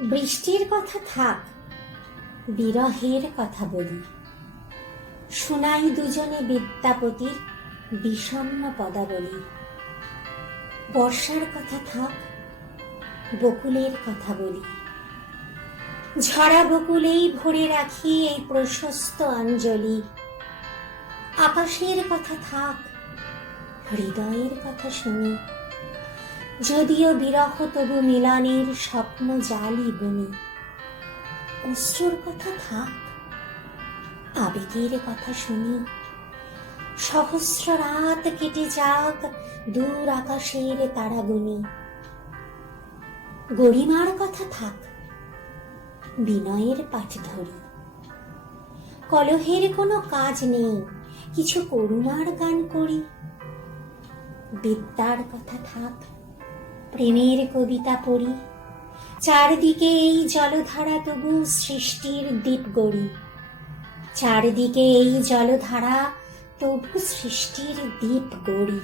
বৃষ্টির কথা থাক, বিরহের কথা বলি। শুনাই দুজনে বিদ্যাপতির বিষণ্ণ পদাবলী। বর্ষার কথা থাক, বকুলের কথা বলি। ঝরা বকুলেই ভরে রাখি এই প্রশস্ত অঞ্জলি। আকাশের কথা থাক, হৃদয়ের কথা শুনি। যদিও বিরহ তবু মিলনের স্বপ্ন জালি বুনি। অশ্রুর কথা থাক, আবেগের কথা শুনি। সহস্র রাত কেটে যাক, দূর আকাশের তারাগুনি। গরিমার কথা থাক, বিনয়ের পাঠ ধরি। কলহের কোনো কাজ নেই, কিছু করুণার গান করি। বিদ্যার কথা থাক, প্রেমের কবিতা পড়ি। চারদিকে এই জলধারা তবু সৃষ্টির দ্বীপ গড়ি। চারদিকে এই জলধারা তবু সৃষ্টির দ্বীপ গড়ি।